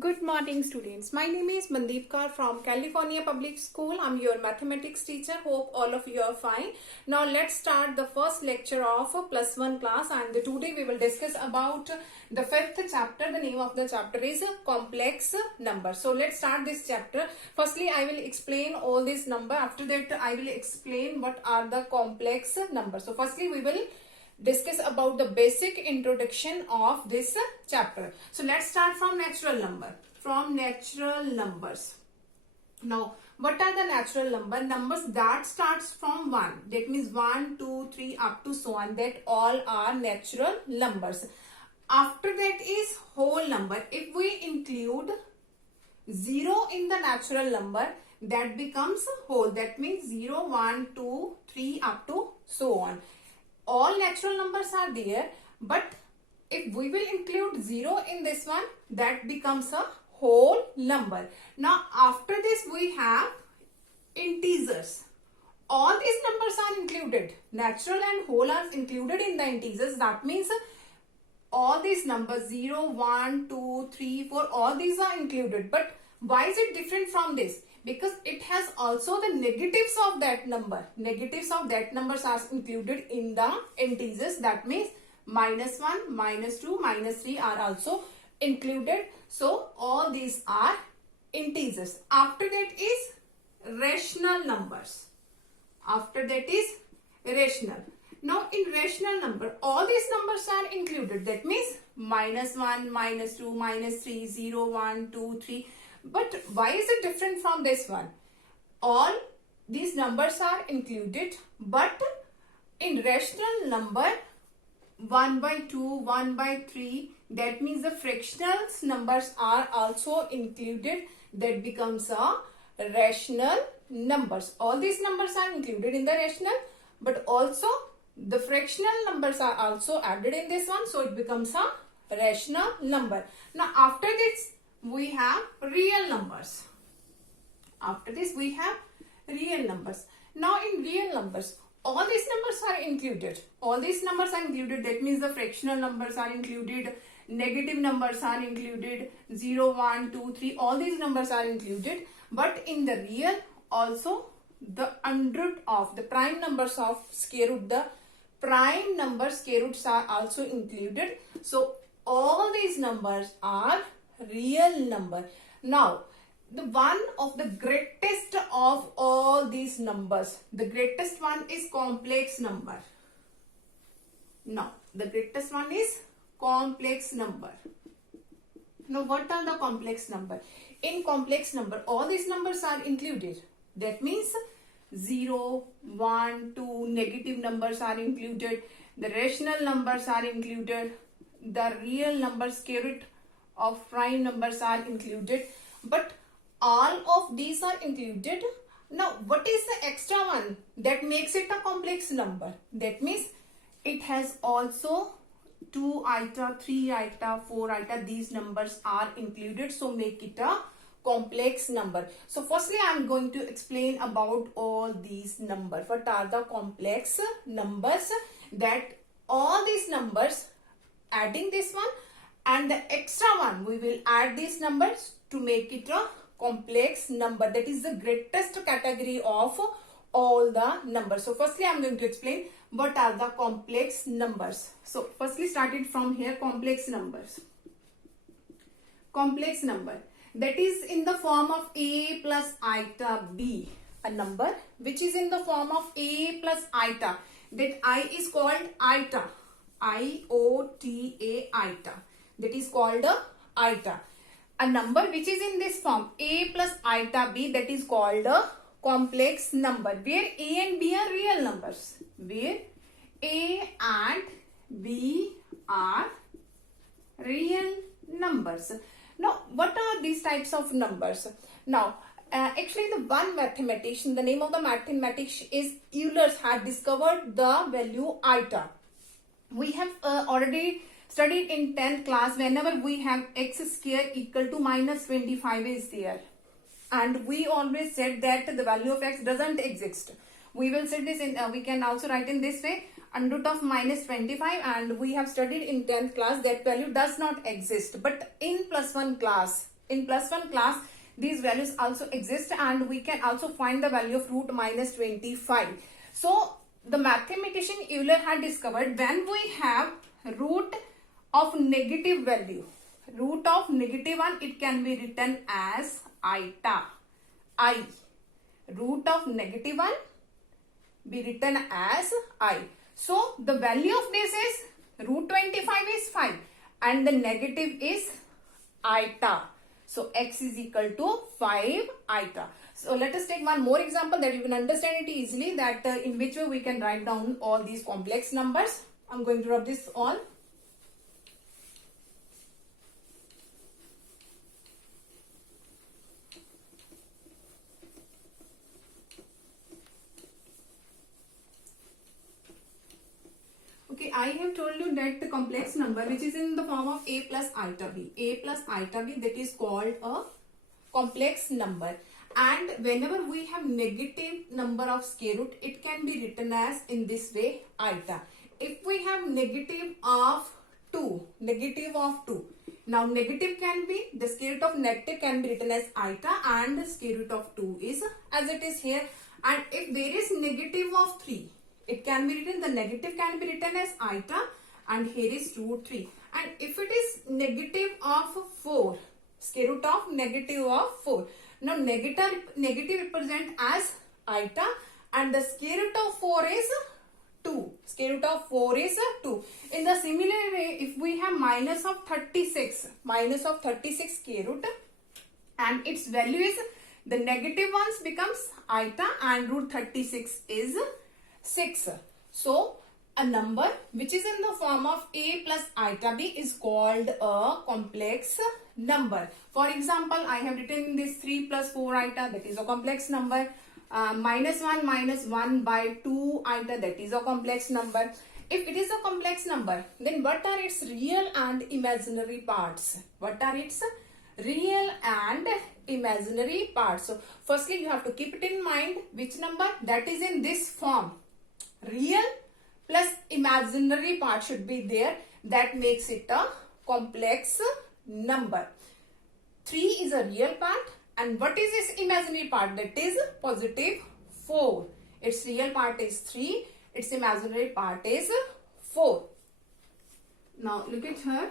Good morning, students. My name is Mandeep Kaur from California Public School. I'm your mathematics teacher. Hope all of you are fine. Now let's start the first lecture of plus one class, and today we will discuss about the fifth chapter. The name of the chapter is complex number. So let's start this chapter. Firstly, I will explain all this number. After that, I will explain what are the complex numbers. So firstly, we will discuss about the basic introduction of this chapter. So let's start from natural number. From natural numbers. Now, what are the natural number? Numbers that starts from 1. That means 1, 2, 3 up to so on. That all are natural numbers. After that is whole number. If we include 0 in the natural number, that becomes whole. That means 0, 1, 2, 3 up to so on. All natural numbers are there, but if we will include 0 in this one, that becomes a whole number. Now after this we have integers. All these numbers are included. Natural and whole are included in the integers. That means all these numbers 0, 1, 2, 3, 4, all these are included. But why is it different from this? Because it has also the negatives of that number. Negatives of that numbers are included in the integers. That means minus 1, minus 2, minus 3 are also included. So all these are integers. After that is rational numbers. After that is rational. Now in rational number, all these numbers are included. That means minus 1, minus 2, minus 3, 0, 1, 2, 3. But why is it different from this one? All these numbers are included, but in rational number 1 by 2, 1 by 3, that means the fractional numbers are also included. That becomes a rational numbers. All these numbers are included in the rational, but also the fractional numbers are also added in this one, so it becomes a rational number. Now after this we have real numbers. After this we have real numbers. Now in real numbers, all these numbers are included. All these numbers are included. That means the fractional numbers are included. Negative numbers are included. 0, 1, 2, 3. All these numbers are included. But in the real also the under root of the prime numbers of square root, the prime number square roots are also included. So all these numbers are real number. Now the one of the greatest of all these numbers, the greatest one is complex number. Now the greatest one is complex number. Now what are the complex number? In complex number, all these numbers are included. That means 0, 1, 2, negative numbers are included. The rational numbers are included. The real numbers square root of prime numbers are included. But all of these are included. Now what is the extra one that makes it a complex number? That means it has also 2 iota, 3 iota, 4 iota. These numbers are included, so make it a complex number. So firstly I am going to explain about all these numbers. What are the complex numbers? That all these numbers, adding this one and the extra one, we will add these numbers to make it a complex number. That is the greatest category of all the numbers. So firstly I am going to explain what are the complex numbers. So firstly started from here, complex numbers. Complex number, that is in the form of a plus iota b, a number which is in the form of a plus iota. That I is called iota, I-O-T-A, iota. That is called a iota. A number which is in this form a plus iota b, that is called a complex number, where a and b are real numbers. Where a and b are real numbers. Now what are these types of numbers? Now actually the one mathematician, the name of the mathematician is Euler, had discovered the value iota. We have already studied in 10th class, whenever we have x square equal to minus 25 is there, and we always said that the value of x doesn't exist. We will set this in, we can also write in this way, under root of minus 25, and we have studied in 10th class that value does not exist. But in plus 1 class, in +1 class, these values also exist, and we can also find the value of root minus 25. So the mathematician Euler had discovered when we have root of negative value, root of -1, it can be written as iota, I. Root of -1 be written as I. So the value of this is root 25 is 5 and the negative is iota. So x is equal to 5 iota. So let us take one more example that you can understand it easily, that in which way we can write down all these complex numbers. I'm going to rub this on. Okay, I have told you that the complex number which is in the form of a plus iota b, that is called a complex number. And whenever we have negative number of square root, it can be written as in this way, iota. If we have negative of 2, now negative can be, the square root of negative can be written as iota, and the square root of 2 is as it is here. And if there is negative of 3, it can be written, the negative can be written as iota, and here is root 3. And if it is negative of 4, square root of negative of 4. Now negative represent as iota, and the square root of 4 is 2. Square root of 4 is 2. In the similar way, if we have minus of 36 square root, and its value is, the negative ones becomes iota, and root 36 is 6. So a number which is in the form of a plus iota b is called a complex number. For example, I have written this 3 plus 4 iota, that is a complex number. -1 minus 1 by 2 iota, that is a complex number. If it is a complex number, then what are its real and imaginary parts? What are its real and imaginary parts? So firstly, you have to keep it in mind which number that is in this form. Real plus imaginary part should be there. That makes it a complex number. 3 is a real part, and what is its imaginary part? That is positive 4. Its real part is 3. Its imaginary part is 4. Now look at here.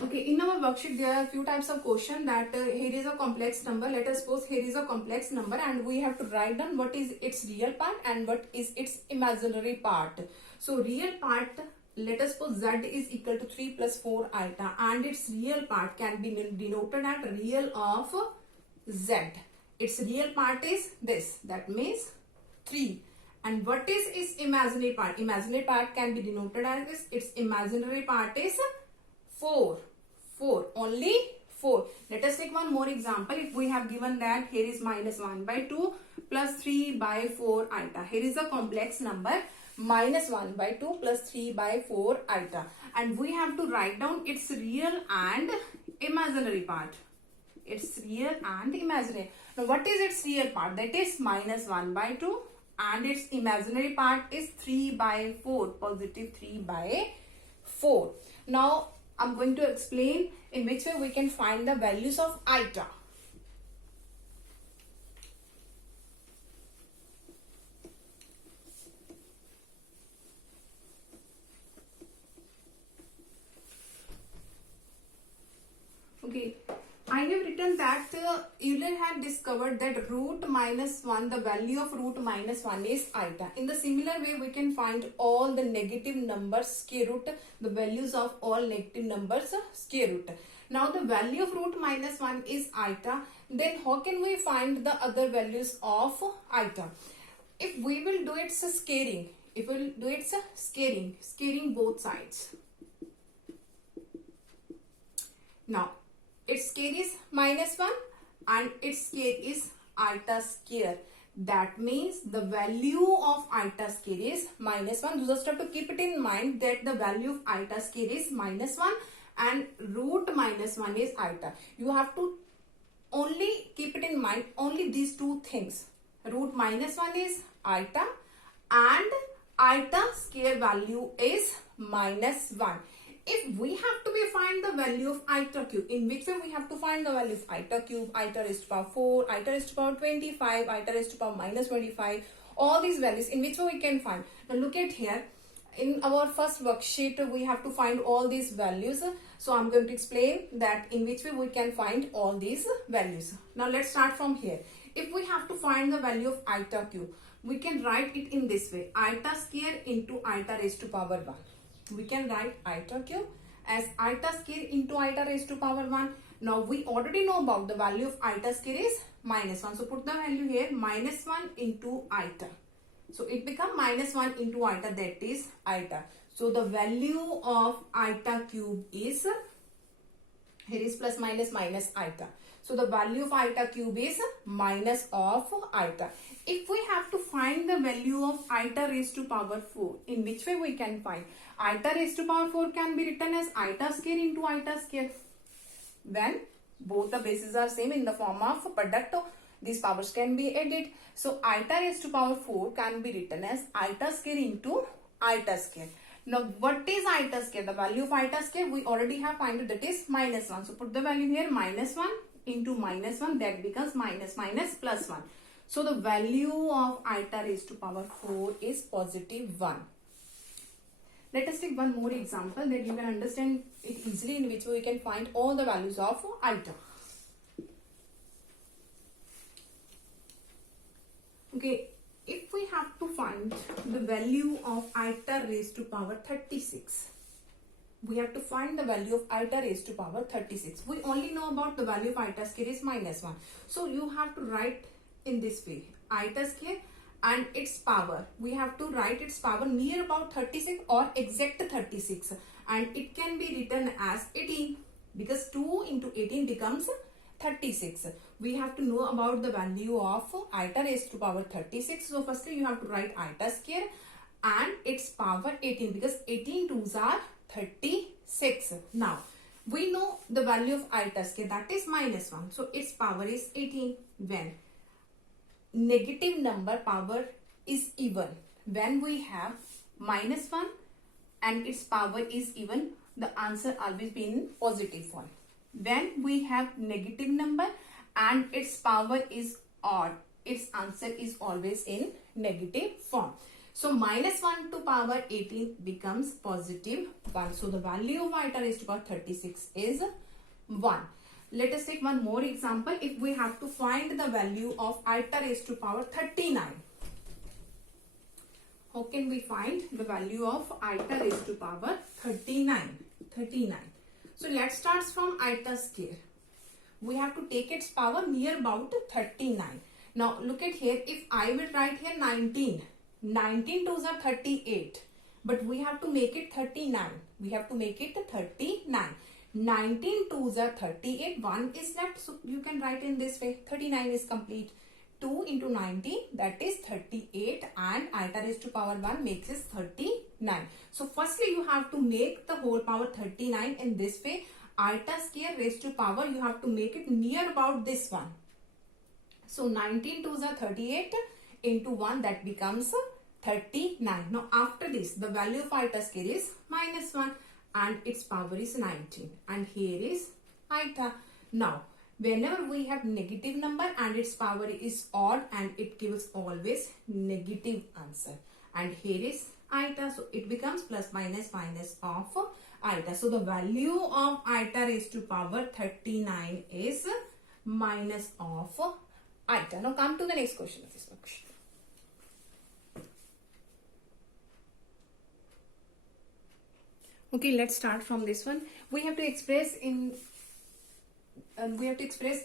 Okay, in our worksheet there are a few types of question that here is a complex number. Let us suppose here is a complex number, and we have to write down what is its real part and what is its imaginary part. So real part, let us suppose z is equal to 3 plus 4 iota, and its real part can be denoted at real of z. Its real part is this, that means 3. And what is its imaginary part? Imaginary part can be denoted as this. Its imaginary part is 4. Only 4. Let us take one more example. If we have given that here is -1 by 2 plus 3 by 4 iota. Here is a complex number, -1 by 2 plus 3 by 4 iota. And we have to write down its real and imaginary part. Its real and imaginary. Now what is its real part? That is -1 by 2, and its imaginary part is 3 by 4, positive 3 by 4. Now I'm going to explain in which way we can find the values of iota. Okay, I have written that Euler had discovered that root -1, the value of root -1 is iota. In the similar way, we can find all the negative numbers square root, the values of all negative numbers square root. Now the value of root -1 is iota. Then how can we find the other values of iota? If we will do its scaring, scaring both sides. Now its scale is -1 and its scale is iota square. That means the value of iota square is -1. You just have to keep it in mind that the value of iota square is -1 and root -1 is iota. You have to only keep it in mind only these two things. Root -1 is iota and iota square value is minus 1. If we have to find the value of iota cube, in which way we have to find the value of iota cube, iota raised to power 4, iota raised to power 25, iota raised to power minus 25, all these values, in which way we can find. Now look at here, in our first worksheet we have to find all these values. So I'm going to explain that in which way we can find all these values. Now let's start from here. If we have to find the value of iota cube, we can write it in this way, iota square into iota raised to power 1. We can write iota cube as iota square into iota raised to power 1. Now we already know about the value of iota square is minus 1. So put the value here, minus 1 into iota. So it becomes minus 1 into iota, that is iota. So the value of iota cube is, here is plus minus minus iota. So the value of iota cube is minus of iota. If we have to find the value of iota raised to power 4, in which way we can find? Iota raised to power 4 can be written as iota square into iota square. When both the bases are same in the form of product, these powers can be added. So iota raised to power 4 can be written as iota square into iota square. Now what is iota square? The value of iota square we already have found it, that is minus 1. So put the value here, minus 1 into minus 1, that becomes minus minus plus 1. So the value of iota raised to power 4 is positive 1. Let us take one more example that you can understand it easily, in which way we can find all the values of iota. Okay, if we have to find the value of iota raised to power 36, we have to find the value of iota raised to power 36. We only know about the value of iota square is minus 1. So you have to write in this way, iota square and its power. We have to write its power near about 36 or exact 36. And it can be written as 18 because 2 into 18 becomes 36. We have to know about the value of iota raised to power 36. So firstly you have to write iota square and its power 18 because 18 twos are 36. Now we know the value of iota square, that is minus 1. So its power is 18. When negative number power is even, when we have minus 1 and its power is even, the answer always be in positive form. When we have negative number and its power is odd, its answer is always in negative form. So minus 1 to power 18 becomes positive 1. So the value of iota raised to power 36 is 1. Let us take one more example. If we have to find the value of iota raised to power 39. How can we find the value of iota raised to power 39? 39. So let's start from iota square. We have to take its power near about 39. Now look at here, if I will write here 19. 19 twos are 38. But we have to make it 39. We have to make it 39. 19 twos are 38. 1 is left. So you can write in this way. 39 is complete. 2 into 90, that is 38, and iota raised to power 1 makes it 39. So firstly you have to make the whole power 39 in this way. Iota square raised to power, you have to make it near about this one. So 19 twos are 38 into 1, that becomes 39. Now after this, the value of iota square is minus 1 and its power is 19. And here is iota. Now whenever we have negative number and its power is odd, and it gives always negative answer. And here is iota. So it becomes plus minus minus of iota. So the value of iota raised to power 39 is minus of iota. Now come to the next question of this worksheet. Okay, let's start from this one. We have to express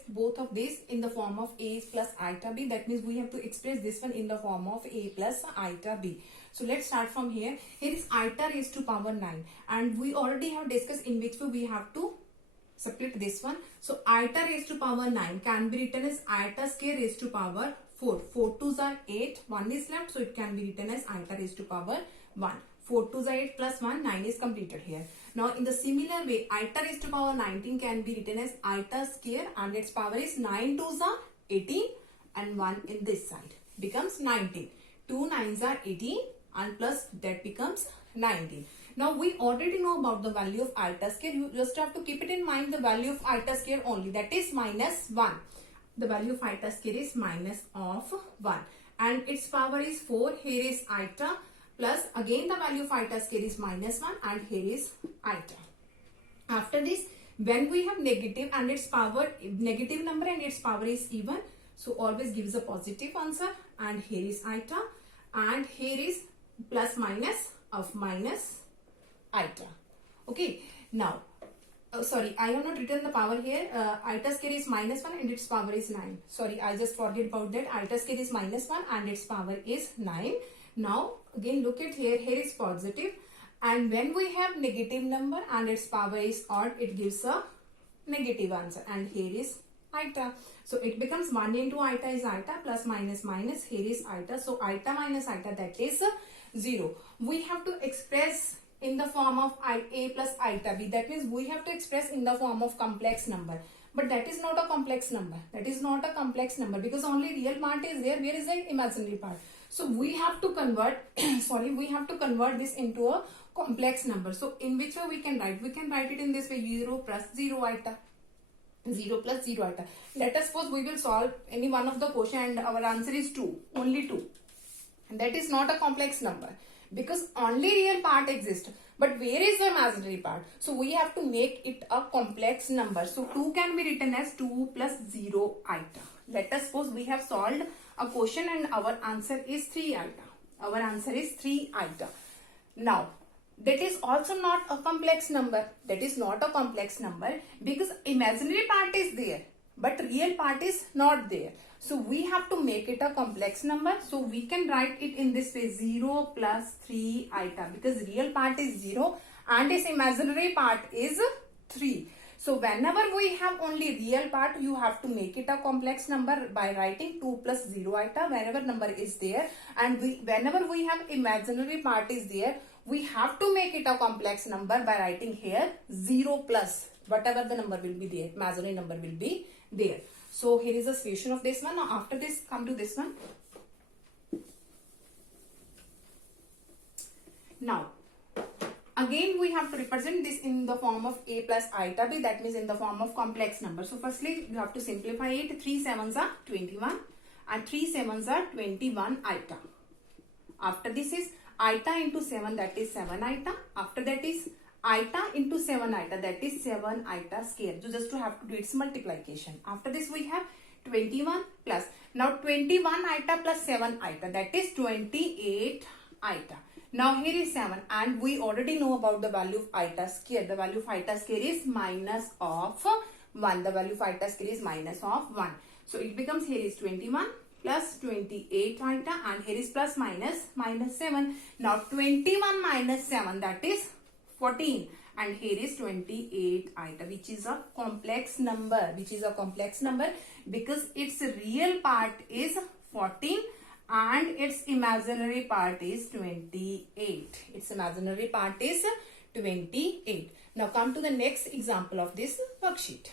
both of these in the form of a plus iota b. That means we have to express this one in the form of a plus iota b. So let's start from here. Here is iota raised to power 9, and we already have discussed in which way we have to split this one. So iota raised to power 9 can be written as iota square raised to power 4. 4 twos are 8. 1 is left, so it can be written as iota raised to power 1. 4 twos are 8 plus 1, 9 is completed here. Now in the similar way, iota raised to power 19 can be written as iota square, and its power is 9 twos are 18 and 1 in this side becomes 19. 2 nines are 18 and plus that becomes 19. Now we already know about the value of iota square. You just have to keep it in mind, the value of iota square only, that is minus 1. The value of iota square is minus of 1 and its power is 4. Here is iota plus again the value of iota square is minus 1 and here is iota. After this, when we have negative and its power, negative number and its power is even, so always gives a positive answer, and here is iota and here is plus minus of minus iota. Okay, now sorry, I have not written the power here. Iota square is minus 1 and its power is 9. Sorry, I just forget about that. Iota square is minus 1 and its power is 9. Now again look at here, here is positive, and when we have negative number and its power is odd, it gives a negative answer, and here is iota. So it becomes 1 into iota is iota, plus minus minus, here is iota. So iota minus iota, that is 0. We have to express in the form of a plus iota b. That means we have to express in the form of complex number. But that is not a complex number. That is not a complex number because only real part is there. Where is the imaginary part? So we have to convert, sorry, we have to convert this into a complex number. So in which way we can write? We can write it in this way: 0 plus 0 iota. 0 plus 0 iota. Let us suppose we will solve any one of the question and our answer is 2. Only 2. And that is not a complex number because only real part exists. But where is the imaginary part? So we have to make it a complex number. So 2 can be written as 2 plus 0 iota. Let us suppose we have solved a question and our answer is 3 iota. Our answer is 3 iota. Now, that is also not a complex number. That is not a complex number because imaginary part is there, but real part is not there. So we have to make it a complex number. So we can write it in this way: 0 plus 3 iota, because real part is 0 and its imaginary part is 3. So whenever we have only real part, you have to make it a complex number by writing 2 plus 0 iota wherever number is there, and whenever we have imaginary part is there, we have to make it a complex number by writing here 0 plus whatever the number will be there, imaginary number will be there. So here is the solution of this one. Now after this, come to this one. Now again we have to represent this in the form of a plus iota b, that means in the form of complex number. So firstly you have to simplify it. 3 sevens are 21 and 3 sevens are 21 iota. After this is iota into 7, that is 7 iota. After that is iota into 7 iota, that is 7 iota square. So just to have to do its multiplication. After this we have 21 plus, now 21 iota plus 7 iota, that is 28 iota. Now here is 7 and we already know about the value of iota square. The value of iota square is minus of 1. The value of iota square is minus of 1. So it becomes, here is 21 plus 28 iota and here is plus minus minus 7. Now 21 minus 7, that is 14, and here is 28 iota, which is a complex number. Which is a complex number because its real part is 14 and its imaginary part is 28. Its imaginary part is 28. Now come to the next example of this worksheet.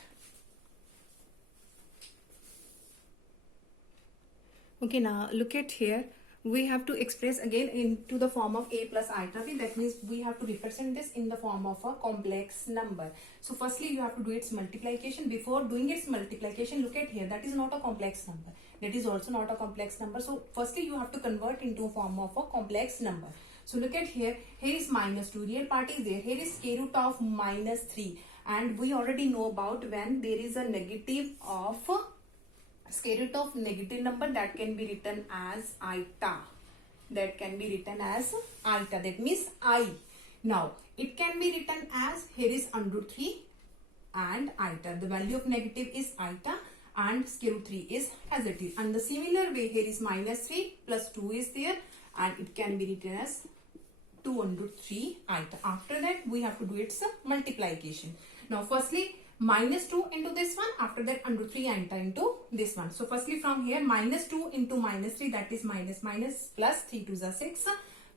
Okay, now look at here. We have to express again into the form of a plus iota b. That means we have to represent this in the form of a complex number. So firstly you have to do its multiplication. Before doing its multiplication, look at here, that is not a complex number. That is also not a complex number. So firstly you have to convert into a form of a complex number. So look at here, here is minus 2, real part is there. Here is square root of minus 3, and we already know about when there is a negative of square root of negative number, that can be written as iota. That can be written as iota. That means I. Now it can be written as, here is under root 3 and iota. The value of negative is iota and square root 3 is positive. And the similar way, here is minus 3 plus 2 is there and it can be written as 2 under root 3 iota. After that we have to do its multiplication. Now firstly minus 2 into this one, after that under 3 iota into this one. So firstly from here, minus 2 into minus 3, that is minus minus plus 3 2s are 6,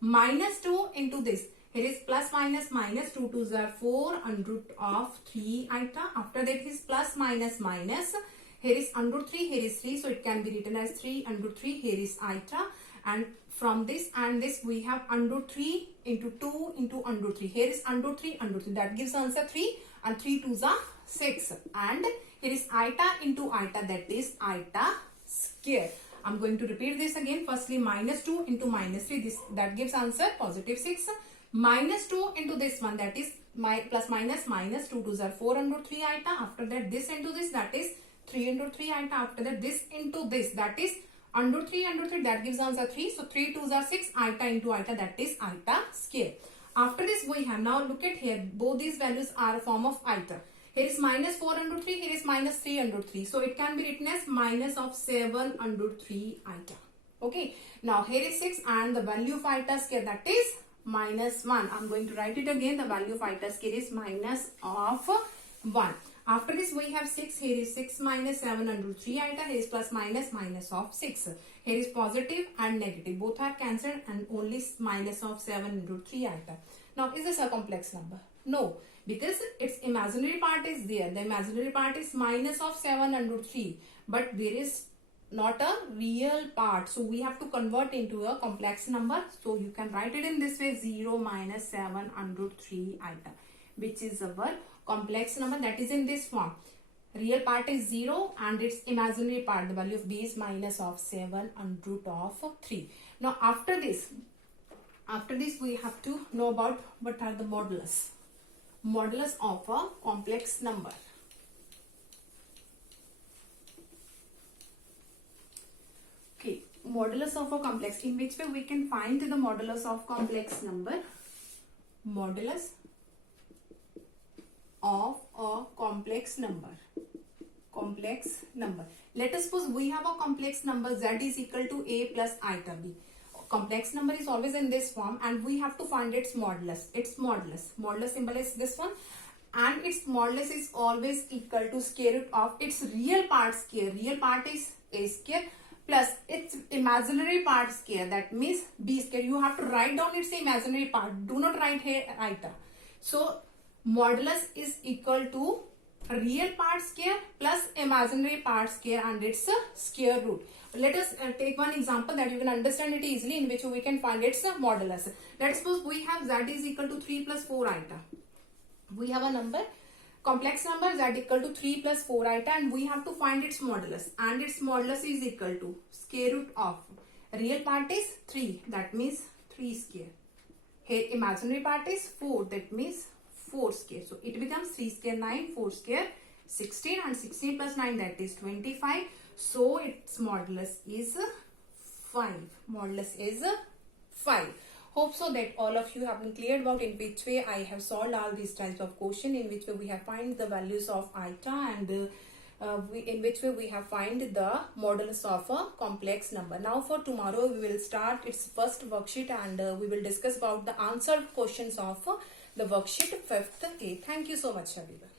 minus 2 into this, here is plus minus minus 2 2s are 4 under root of 3 iota. After that is plus minus minus, here is under 3, here is 3, so it can be written as 3 under 3, here is iota. and from this and this we have under root 3 into 2 into under root 3. Here is under root 3, under root 3. That gives answer 3 and 3 2s are 6. And here is iota into iota, that is iota square. I'm going to repeat this again. Firstly, minus 2 into minus 3. That gives answer positive 6. Minus 2 into this one, that is plus minus 2 2s are 4 under root 3 iota. After that, this into this, that is 3 into 3 iota. After that, this into this, that is under 3 under 3, that gives answer 3. So 3 2s are 6, iota into iota, that is iota square. After this we have, now look at here, both these values are a form of iota. Here is minus 4 under 3, here is minus 3 under 3. So it can be written as minus of 7 under 3 iota. Okay. Now here is 6 and the value of iota square, that is minus 1. I'm going to write it again. The value of iota square is minus of 1. After this we have 6. Here is 6 minus 7 under 3 iota. Here is plus minus of 6. Here is positive and negative. Both are cancelled and only minus of 7 into 3 iota. Now is this a complex number? No, because its imaginary part is there. The imaginary part is minus of 7 under 3. But there is not a real part. So we have to convert into a complex number. So you can write it in this way, 0 minus 7 under 3 iota, which is our complex number, that is in this form. Real part is 0 and its imaginary part, the value of b is minus of 7 under root of 3. Now after this we have to know about what are the modulus. Modulus of a complex number. Okay, modulus of a complex. In which way we can find the modulus of complex number? Modulus of a complex number. Complex number. Let us suppose we have a complex number z is equal to a plus iota b. Complex number is always in this form and we have to find its modulus. Its modulus. Modulus symbol is this one and its modulus is always equal to square root of its real part square. Real part is a square plus its imaginary part square, that means b square. You have to write down its imaginary part. Do not write here iota. So modulus is equal to real part square plus imaginary part square and its square root. Let us take one example that you can understand it easily, in which we can find its modulus. Let's suppose we have z is equal to 3 plus 4 iota. We have a number, complex number z equal to 3 plus 4 iota, and we have to find its modulus, and its modulus is equal to square root of real part is 3, that means 3 square. Here imaginary part is 4, that means 4 square. So it becomes 3 square 9, 4 square 16, and 16 plus 9, that is 25. So its modulus is 5. Modulus is 5. Hope so that all of you have been clear about in which way I have solved all these types of question, in which way we have find the values of iota, and in which way we have find the modulus of a complex number. Now for tomorrow we will start its first worksheet, and we will discuss about the answered questions of the worksheet 5th A. Thank you so much everyone.